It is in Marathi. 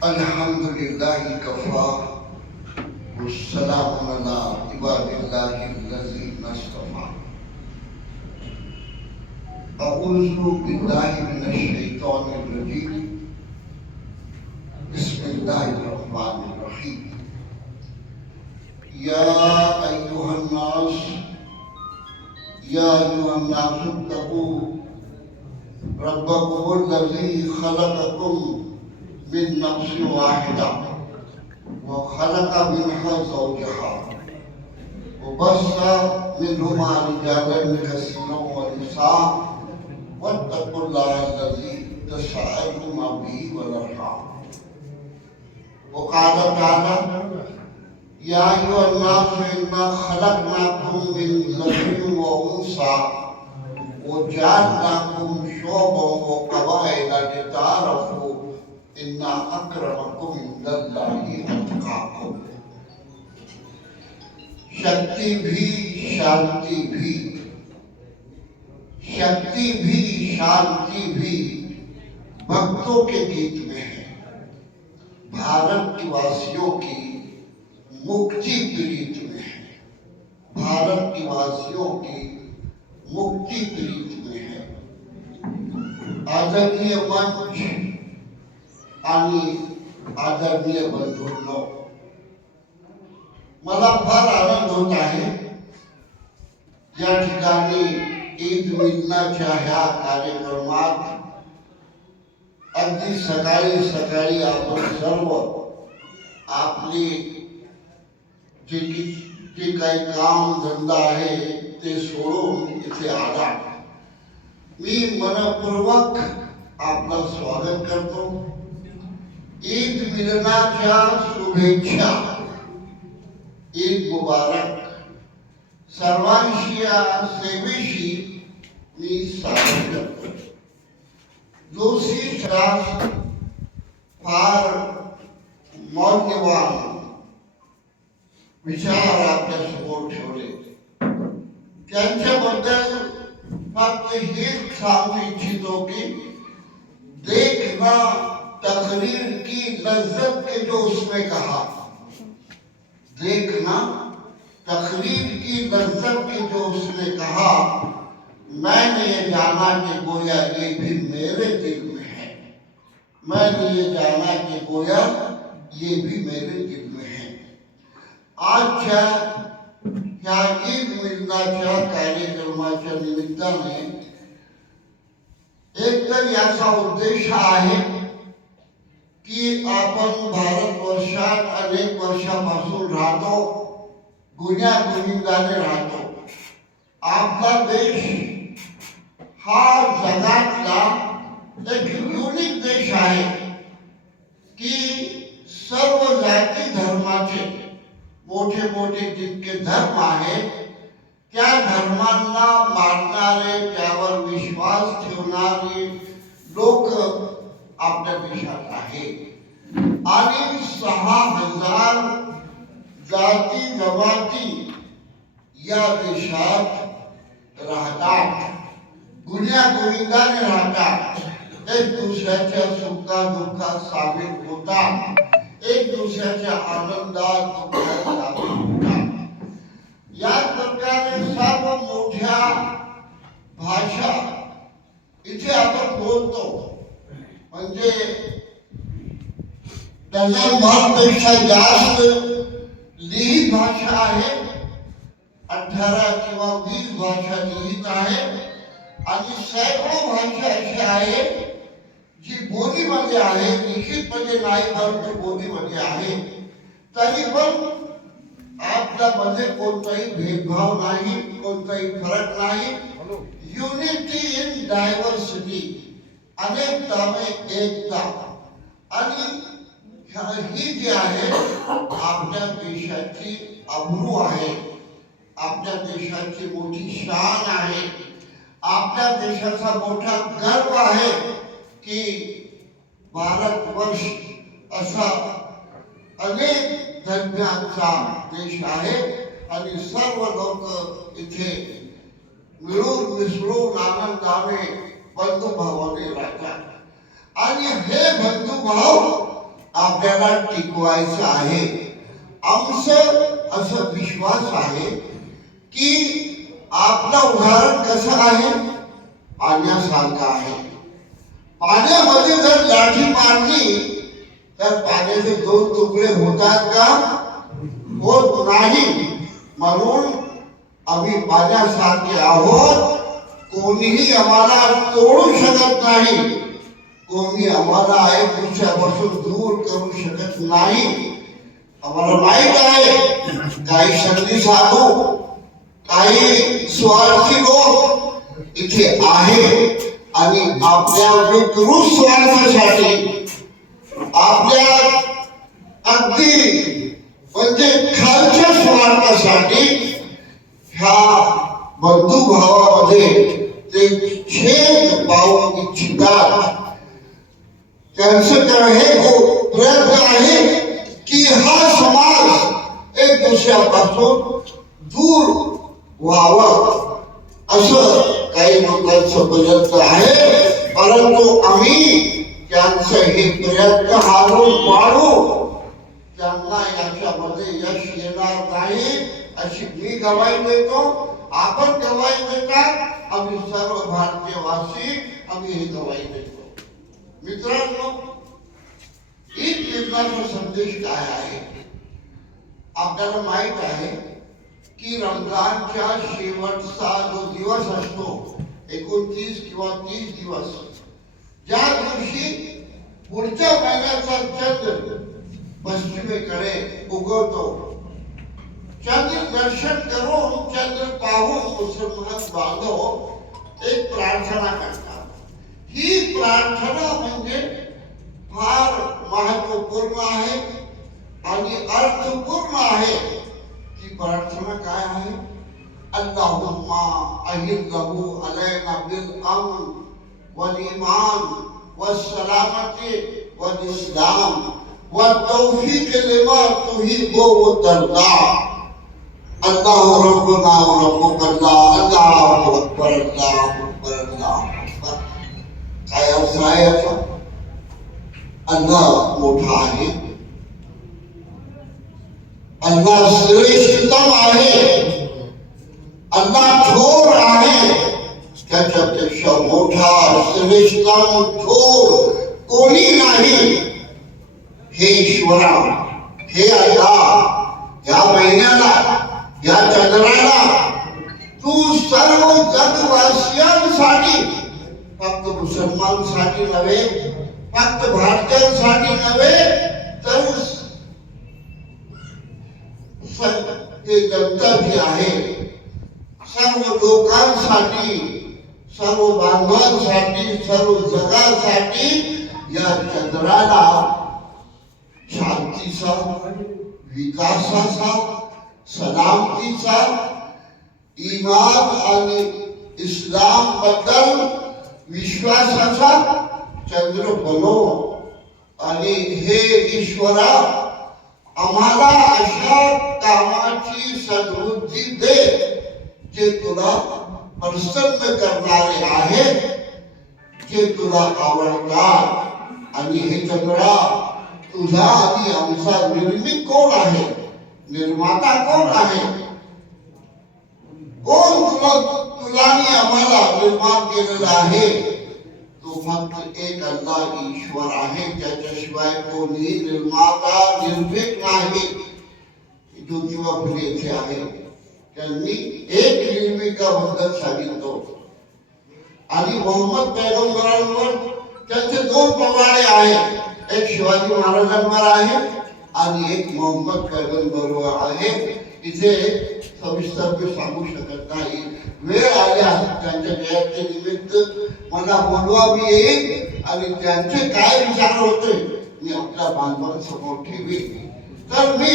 अल्हम्दुलिल्लाहि कफ़ा वस्सलामु अला इबादिल्लाहिल्लज़ीना इस्तफ़ा। अऊज़ु बिल्लाहि मिनश शैतानिर रजीम। बिस्मिल्लाहिर रहमानिर रहीम। या अय्युहन नास इत्तक़ू रब्बकुमुल्लज़ी ख़लक़कुम मिन नफ्सिन वाहिदा व खलक़ा मिन्हा ज़ौजहा व बस्सा मिनहुमा रिजालन कसीरन व निसाअ वत्तक़ुल्लाहल्लज़ी तसअलूना बिही वल अर्हाम। व क़ाल तआला या अय्युहन्नास इन्ना खलक़नाकुम मिन ज़करिन व उन्सा व जअलनाकुम शुअबन व क़बाइला लितआरफ़ू इन्ना अक्रमकुम इंदल्लाहि अत्क़ाकुम। शक्ति भी शांति भी, शक्ति भी शांति भी भक्तों के गीत में है। भारत के वासियों की मुक्ति प्रीत में है। भारत के वासियों की मुक्ति प्रीत में है। आदरणीय मंच आणि आदरणीय बंधूंनो, मला फार आनंद होत आहे या ठिकाणी ईद मिलनाच्या ह्या कार्यक्रमात अगदी सकाळी सकाळी आपण सर्व आपली जे काही काम धंदा आहे ते सोडून इथे आला। मी मनपूर्वक आपलं स्वागत करतो। ईद मिलनाच्या शुभेच्छा। ईद मुबारक। सर्वांशी या सेवेशी मी स्वागत करतो। जोशी शास फार मौल्यवान विचार आपल्या समोर ठेवले। त्यांच्याबद्दल फक्त हेच सांगू इच्छितो की देखना तकरीर की लज्जत के जो उसने कहा, देखना तकरीर की लज्जत के जो उसने कहा, मैंने ये जाना कि गोया ये भी मेरे दिल में है। मैंने ये जाना कि गोया ये भी मेरे दिल में है। आजच्या ह्या ईद मिलनाच्या कार्यक्रमाच्या निमित्ताने एक तर याचा उद्देश आहे की आपण भारतवर्षात अनेक वर्षापासून राहतो, गुण्यागोविंदाने राहतो। आपला देश हा जगातला एक युनिक देश आहे की सर्व जाती धर्माचे मोठे मोठे जितके धर्म आहेत त्या धर्मांना मानणारे, त्यावर विश्वास ठेवणारे लोक आपल्या देशात आहेत आणि 6,000 जाती जमाती या देशात राहतात, गुण्यागोविंदाने राहतात, एक दुसऱ्याच्या सुखा दुःखात सामील होतात, एक दुसऱ्याच्या आनंदात दुःखात सामील होतात। या प्रकारे सर्व मोठ्या भाषा इथे आपण बोलतो, म्हणजे डझनभरपेक्षा जास्त लिहित भाषा आहे। 18 किंवा 20 भाषा लिहित आहे आणि सैकड़ो भाषा अशा आहे जी बोलीमध्ये आहे, लिखितमध्ये नाही परंतु बोलीमध्ये आहे। तरी पण आपल्यामध्ये कोणताही भेदभाव नाही, कोणताही फरक नाही। युनिटी इन डायव्हर्सिटी, अनेकता में एकता। आणि ही जी आहे आपल्या देशाची अब्रू आहे, आपल्या देशाची मोठी शान आहे, आपल्या देशाचा मोठा गर्व आहे की भारतवर्ष असा अनेक धर्मांचा देश आहे आणि सर्व लोक इथे मिळून मिसळून आनंदाने बंधुभावाने राहतात। आणि हे बंधुभाव आपल्याला टिकवायचं आहे. आमचं असं विश्वास आहे की आपलं उदाहरण कसं आहे, पाण्यासारखं आहे. पाण्यामध्ये जर लाठी मारली तर पाण्याचे दोन तुकडे होतात का? होत नाही. म्हणून आम्ही पाण्यासारखे आहोत. कोणीही आम्हाला तोडू शकत नाही, कोणी आम्हाला एक दुसऱ्यापासून दूर करू शकत नाही. आम्हाला माहित आहे काही संधी साधू, काही स्वार्थी लोक इथे आहे आणि आपल्या विकृत स्वार्थासाठी, आपल्या अगदी म्हणजे खालच्या स्वार्थासाठी ह्या बंधुभावामध्ये ते छेद पाहू इच्छितात. त्यांचं हे प्रयत्न आहे की हा समाज एक दुसऱ्यापासून दूर व्हावं, असं काही लोकांचं प्रयत्न आहे. परंतु आम्ही त्यांचं हे प्रयत्न हारून पाडू. त्यांना याच्यामध्ये यश येणार नाही अशी मी गवाही देतो. आपण गवाही देतात, आम्ही सर्व भारतीयवासी आम्ही ही गवाही देतो. मित्रांनो, ईद मिलादचा संदेश काय आहे? आपल्याला माहित आहे की रमजानच्या शेवटचा जो दिवस असतो, 29 किंवा 30 दिवस, ज्या दिवशी पुढच्या महिन्याचा चंद्र पश्चिमेकडे उगवतो, चंद्र दर्शन करून, चंद्र पाहून मुसलमान बांधव एक प्रार्थना करतात. ही प्रार्थना म्हणजे फार महत्वपूर्ण आहे आणि अर्थपूर्ण आहे. ती प्रार्थना काय आहे? अल्लाहुम्मा अहिल्लहु अलैना बिल अमन वल ईमान वस्सलामती वल इस्लाम वतौफीक लिमा तुहिब्बु व तर्दा. अल्लाहु रब्बुना व रब्बुक अल्लाह. अल्लाहु अकबर. अल्लाहु अकबर. अल्लाहु अकबर. काय अर्थ आहे याचा? अल्लाह मोठा आहे, अल्लाह श्रेष्ठतम आहे, अल्लाह थोर आहे. त्याच्यापेक्षा मोठा, श्रेष्ठतम, थोर कोणी नाही. हे ईश्वरा, हे अल्लाह, या महिन्याला, या चंद्राला तू सर्व जगवासियांसाठी, फक्त मुसलमानसाठी नव्हे, फक्त भारतीयांसाठी नव्हे, तर हे जनता जी आहे, सर्व लोकांसाठी, सर्व बांधवांसाठी, सर्व जगासाठी या चंद्राला शांतीचा, विकासाचा, सलामतीचा, ईमान आणि इस्लाम बद्दल विश्वासाचा चंद्र बनव. आणि हे ईश्वरा, आम्हाला अशा कामाची सद्बुद्धी दे जे तुला प्रसन्न करणारे आहेत, जे तुला आवडतात. आणि हे चंद्रा, तुझा आणि आमचा निर्मित कोण आहे? निर्माता कोण आहे? कोण तुला आम्हाला निर्माण केलेलं आहे? तो फक्त एक अल्लाह ईश्वर आहे. त्याच्याशिवाय कोणी निर्माता, निर्भीक नाही. ज्योतिबा फुले येथे आहे, त्यांनी एक निर्मिकाबद्दल सांगितलं. आणि मोहम्मद पैगंबरांवर त्यांचे दोन पवाडे आहेत. एक शिवाजी महाराजांवर आहे आणि एक मोहम्मद पैगंबरवर आहे. इथे सविस्तर मी सांगू शकत नाही. वेळ आल्यास त्यांच्या जयंती निमित्त मला बोलवावी येईल आणि त्यांचे काय विचार होते मी आपल्या बांधवांसमोर ठेवीन. तर मी